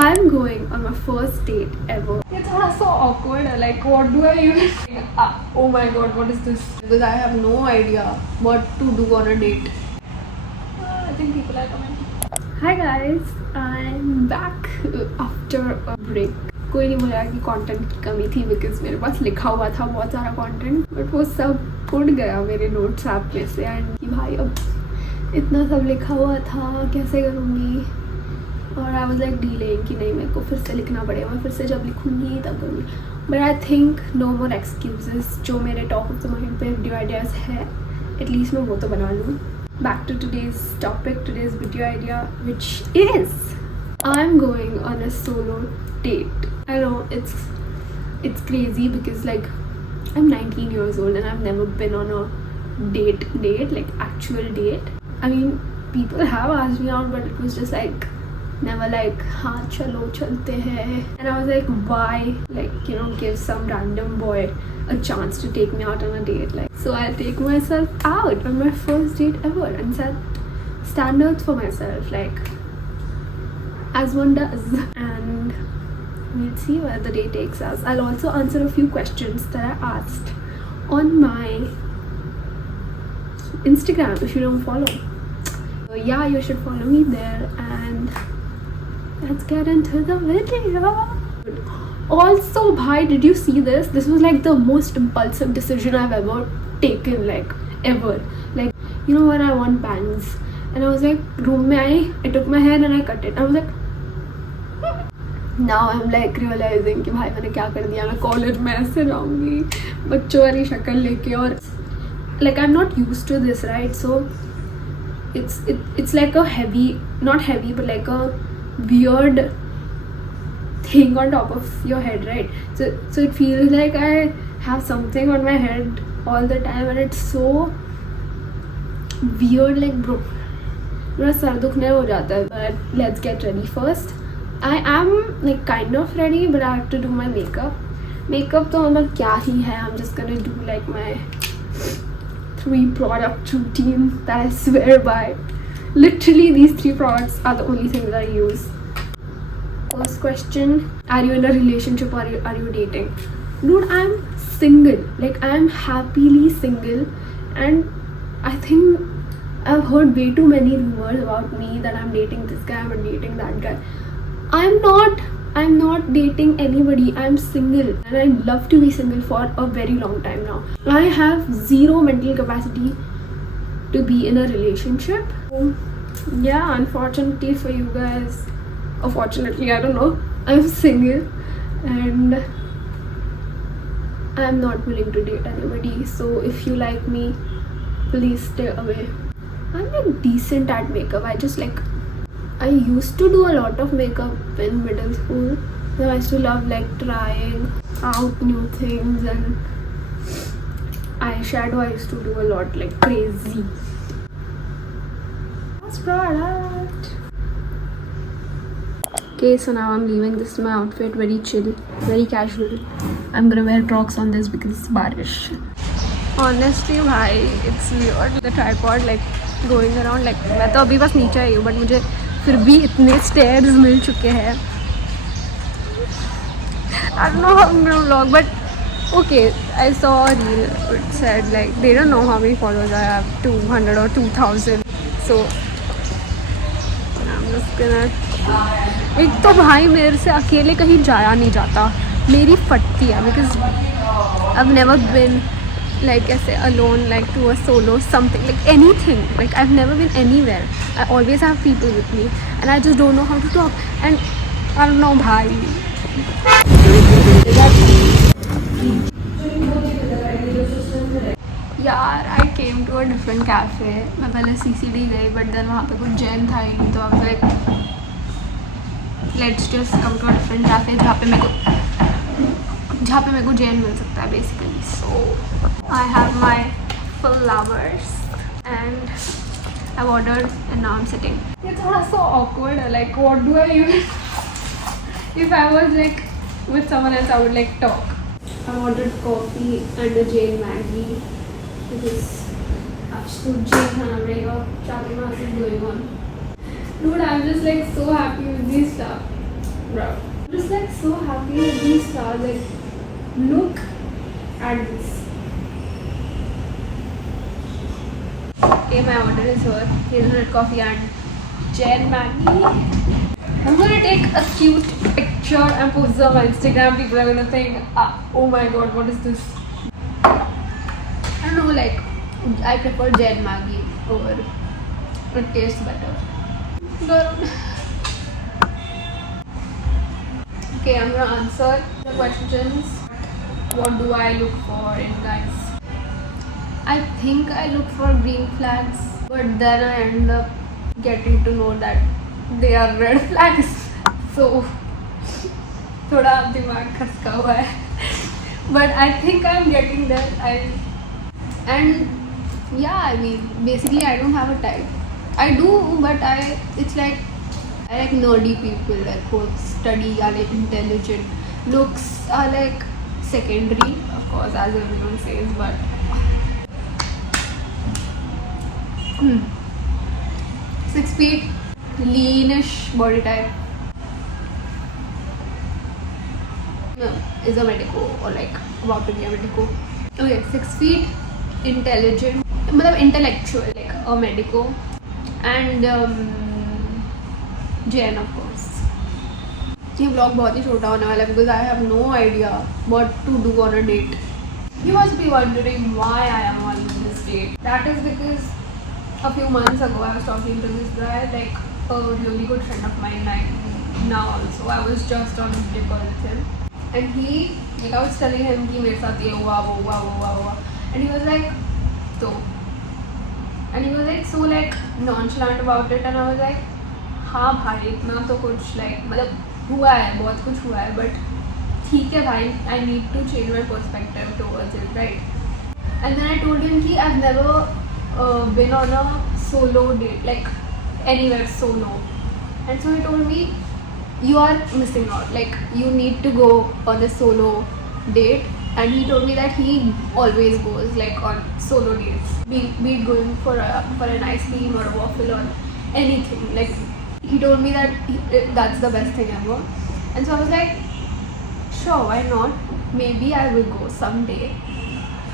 I'm going on my first date ever. It's so awkward. Like, what do I even say? Oh my god, what is this? Because I have no idea what to do on a date. I think people are coming. Hi guys, I'm back after a break. कोई नहीं बोला कि content की कमी थी because मेरे पास लिखा हुआ था बहुत सारा कंटेंट, बट वो सब उड़ गया मेरे नोट्स ऐप में से. एंड कि भाई अब इतना सब लिखा हुआ था कैसे करूँगी, और आई वाज लाइक डीलेइंग कि नहीं मेरे को फिर से लिखना पड़ेगा, मैं फिर से जब लिखूँगी तब करूँगी. But I think no more excuses. जो मेरे टॉप ऑफ द माइंड पे वीडियो आइडियाज़ है एटलीस्ट मैं वो तो बना लूँ. Back to today's topic, today's video idea, which is I'm going on a solo date. I know it's crazy because like I'm 19 years old and I've never been on a date, like actual date. I mean, people have asked me out, but it was just like never like हाँ चलो चलते हैं. And I was like, why like give some random boy a chance to take me out on a date. Like, so I'll take myself out on my first date ever and set standards for myself, like as one does. And we'll see where the day takes us. I'll also answer a few questions that I asked on my Instagram if you don't follow. So yeah, you should follow me there, and let's get into the video. Also, bhai, did you see this? This was like the most impulsive decision I've ever taken, like ever. Like, when I want bangs and I was like, room mein I took my hair and I cut it. I was like, now I'm like realizing कि भाई मैंने क्या कर दिया. मैं college में ऐसे रहूँगी बच्चों वाली शक्ल लेके, और like I'm not used to this, right? So it's like a heavy, not heavy, but like a weird thing on top of your head, right? So it feels like I have something on my head all the time, and it's so weird. Like, bro, मेरा sir दुखने हो जाता है. But let's get ready first. I am like kind of ready, but I have to do my makeup तो मतलब क्या ही है. I'm just gonna do like my 3 product routine that I swear by. Literally these 3 products are the only things I use. First question, are you in a relationship or are you dating? Dude, I'm single. Like, I'm happily single, and I think I've heard way too many rumors about me that I'm dating this guy, I'm dating that guy. I'm not dating anybody. I'm single, and I'd love to be single for a very long time now. I have zero mental capacity to be in a relationship. Yeah, unfortunately for you guys, or fortunately, I don't know, I'm single and I'm not willing to date anybody. So if you like me, please stay away. I'm like decent at makeup. I used to do a lot of makeup in middle school. So I used to love like trying out new things, and eyeshadow I used to do a lot, like crazy. Last product. Okay, so now I'm leaving. This is my outfit, very chill, very casual. I'm gonna wear Crocs on this because it's barish. Honestly, bhai, it's weird. The tripod like going around. Like, मैं तो अभी बस नीचे आई हूँ, but मुझे फिर भी इतने stairs मिल चुके हैं. I don't know how I'm gonna vlog, but okay, I saw a reel. It said like they don't know how many followers I have, 200 or 2000. So I'm just gonna. एक तो भाई मेरे से अकेले कहीं जाया नहीं जाता, मेरी फटती है because I've never been like ऐसे alone, like to a solo something, like anything, like I've never been anywhere. I always have people with me and I just don't know how to talk, and I don't know भाई. यार, I came to a different cafe. मैं पहले CCD गई, but then वहाँ पे कुछ जैन था ही नहीं, तो I was like let's just come to a different cafe जहाँ पे मेरे को जैन मिल सकता है basically. So I have my flowers and I've ordered and now I'm sitting. ये थोड़ा सा awkward है, like what do I even if I was like with someone else I would like talk. I ordered coffee and a Jane Maggie because आज तो Jane खाना पड़ेगा. शादी में going on. Dude, I'm just like so happy with this stuff. Bro. I'm just like so happy with these stars. Like, look at this. Okay, my order is here. Hazelnut coffee and Jen Maggie. I'm gonna take a cute picture and post it on my Instagram. People are gonna think, oh my god, what is this? I don't know, like, I prefer Jen Maggie over. It tastes better. Girl. Okay, I'm gonna answer the questions. What do I look for in guys? I think I look for green flags, but then I end up getting to know that they are red flags. So, थोड़ा दिमाग खसका हुआ है. But I think I'm getting there. And yeah, I mean, basically I don't have a type. I do, but it's like I like nerdy people, like who study, are like intelligent. Looks are like secondary, of course, as everyone says, but 6 feet, leanish body type. No, is a medico or like about to be a medico. Okay, 6 feet, intelligent, intellectual, like a medico, and Jen, of course. ये vlog बहुत ही छोटा होने वाला है because I have no idea what to do on a date. You must be wondering why I am on this date. That is because a few months ago I was talking to this guy, like a really good friend of mine, like now also. I was just on video call with him, and like I was telling him कि मेरे साथ ये हुआ वो हुआ, and he was like तो, and he was like so like nonchalant about it, and I was like हाँ भाई इतना तो कुछ like मतलब हुआ है, बहुत कुछ हुआ है, but ठीक है भाई, I need to change my perspective towards it, right? And then I told him कि I've never been on a solo date, like anywhere solo, and so he told me you are missing out, like you need to go on a solo date. And he told me that he always goes like on solo dates, be it going for an ice cream or a waffle or anything. Like he told me that that's the best thing ever. And so I was like, sure, why not? Maybe I will go someday.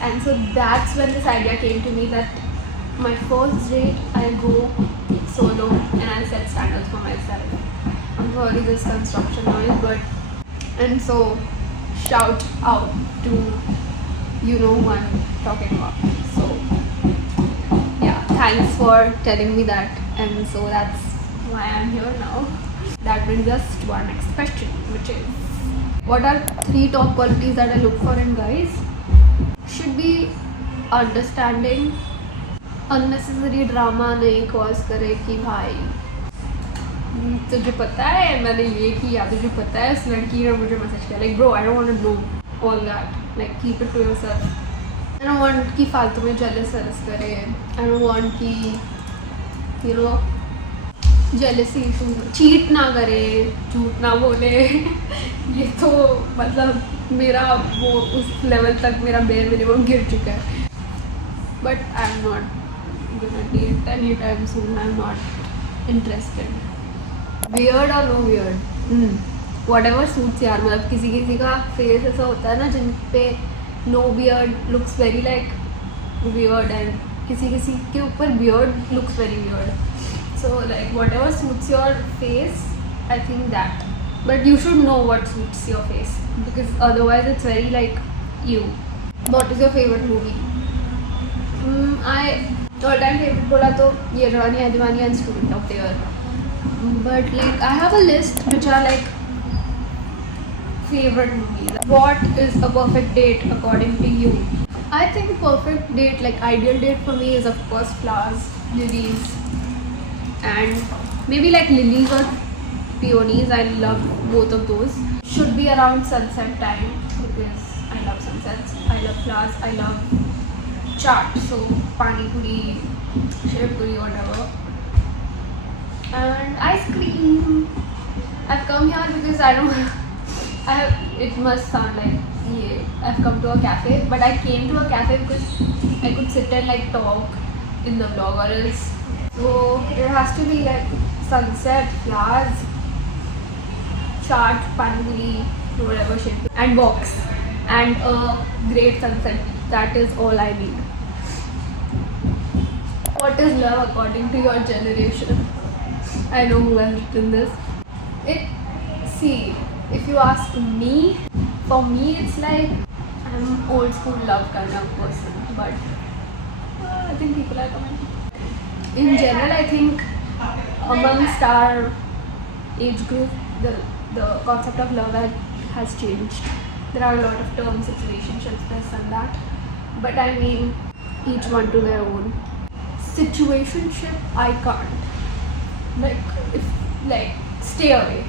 And so that's when this idea came to me that my first date I'll go solo and I'll set standards for myself. I'm sorry this construction noise, but and so shout out to you know who I'm talking about. So yeah, thanks for telling me that, and so that's why I'm here now. That brings us to our next question, which is what are 3 top qualities that I look for in guys? Should be understanding, unnecessary drama नहीं cause करे कि भाई तुझे पता है मैंने ये किया, तुझे पता है उस लड़की ने मुझे मैसेज किया, like bro I don't want to know all that, like keep it to yourself. I don't want कि फालतू में jealous करे, I don't want कि you know jealousy issues, cheat ना करे, झूठ ना बोले. ये तो मतलब मेरा वो उस लेवल तक मेरा bare minimum गिर चुका है. But I'm not gonna date anytime soon. I'm not interested. Weird or no weird, whatever suits यार. मतलब किसी का फेस ऐसा होता है ना जिन पे no beard looks very like weird, and किसी के ऊपर beard looks very weird. So like whatever suits your face, I think that. But you should know what suits your face, because otherwise it's very like you. What is your favorite movie? I all-time favorite बोला तो ये जवानी है दीवानी and Student of the Year. But like I have a list which are like favorite movies. What is a perfect date according to you? I think perfect date, like ideal date for me, is of course flowers, lilies, and maybe like lilies or peonies. I love both of those. Should be around sunset time because I love sunsets. I love flowers. I love chaat, so pani puri, shiv puri, whatever. And ice cream. I've come here because I don't. It must sound like yeah, I've come to a cafe, but I came to a cafe because I could sit and like talk in the vlog, or else. So it has to be like sunset, flowers, chaat, panipuri, whatever shit, and walks, and a great sunset. That is all I need. What is love according to your generation? I know who has written this. See, if you ask me, for me it's like I'm old school love kind of person, but I think people are commenting. In general, I think amongst our age group, the concept of love has changed. There are a lot of terms, situationships, this and that. But I mean, each one to their own. Situationship, I can't. Stay away.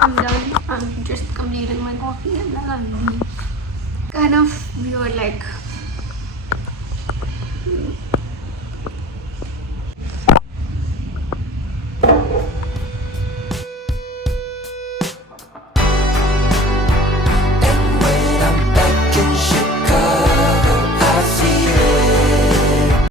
I'm done. I'm just completing my coffee and then I'll leave. Kind of weird,